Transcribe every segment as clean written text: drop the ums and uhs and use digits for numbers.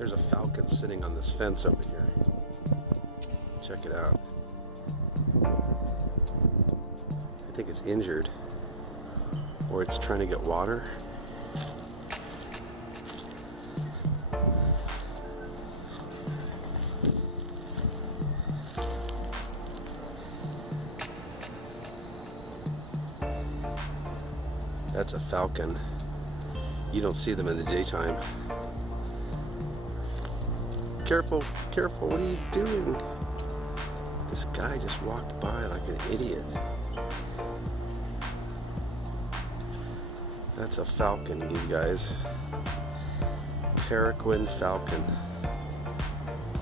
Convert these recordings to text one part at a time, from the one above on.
There's a falcon sitting on this fence over here. Check it out. I think it's injured, or it's trying to get water. That's a falcon. You don't see them in the daytime. Careful, careful, what are you doing? This guy just walked by like an idiot. That's a falcon, you guys. Peregrine falcon.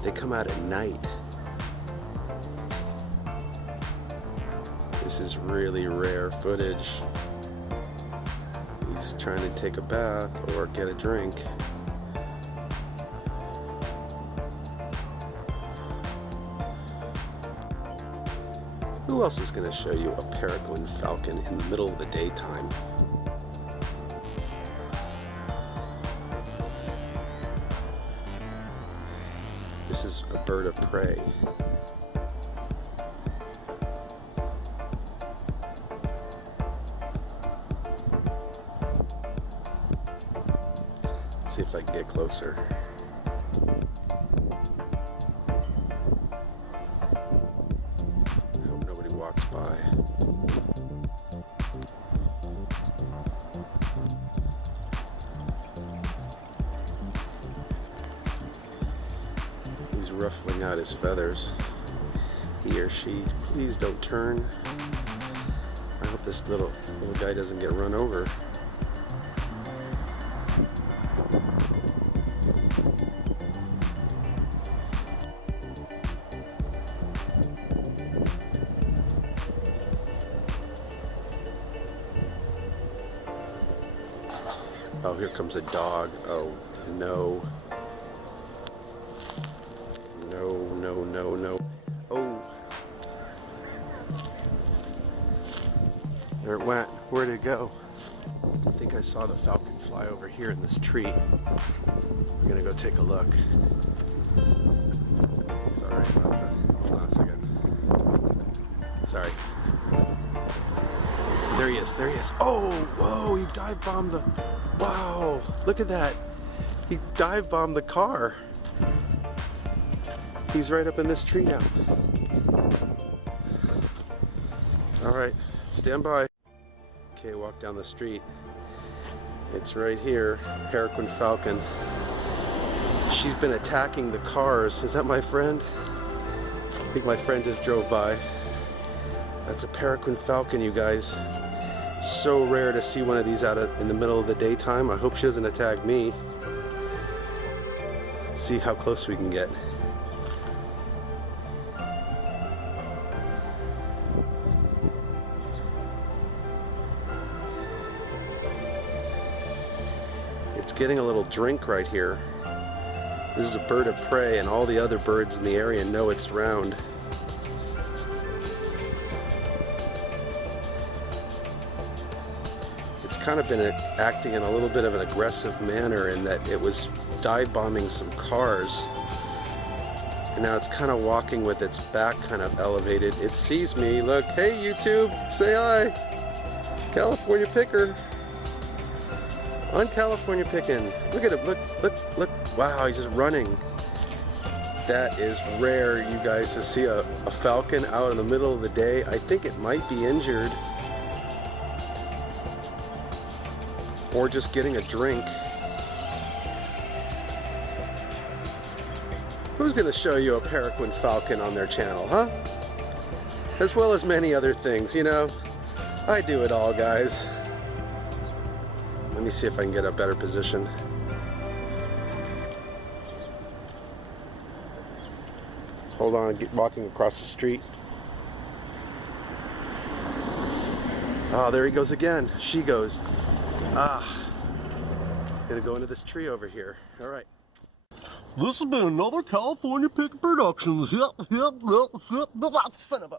They come out at night. This is really rare footage. He's trying to take a bath or get a drink. Who else is going to show you a peregrine falcon in the middle of the daytime? This is a bird of prey. Let's see if I can get closer. Walks by. He's ruffling out his feathers. He or she, please don't turn. I hope this little guy doesn't get run over. Oh, here comes a dog. Oh, no. No, no, no, no. Oh. There it went. Where'd it go? I think I saw the falcon fly over here in this tree. We're gonna go take a look. Sorry about that. Hold on a second. Sorry. There he is. There he is. Oh, whoa, he dive bombed the... Wow, look at that. He dive bombed the car. He's right up in this tree now. All right, stand by. Okay, walk down the street. It's right here, Peregrine falcon. She's been attacking the cars. Is that my friend? I think my friend just drove by. That's a Peregrine falcon, you guys. So rare to see one of these out in the middle of the daytime. I hope she doesn't attack me. See how close we can get. It's getting a little drink right here. This is a bird of prey, and all the other birds in the area know it's around. Kind of been acting in a little bit of an aggressive manner in that it was dive bombing some cars, and now it's kind of walking with its back kind of elevated. It sees me. Look, hey YouTube, say hi. California picker. On California picking. Look at it. Look, look, look. Wow, he's just running. That is rare, you guys, to see a falcon out in the middle of the day. I think it might be injured. Or just getting a drink. Who's going to show you a peregrine falcon on their channel, huh? As well as many other things, you know. I do it all, guys. Let me see if I can get a better position. Hold on, walking across the street. Oh, there he goes again. She goes. Gonna go into this tree over here. All right. This has been another California Pick Productions. Yep. Son of a...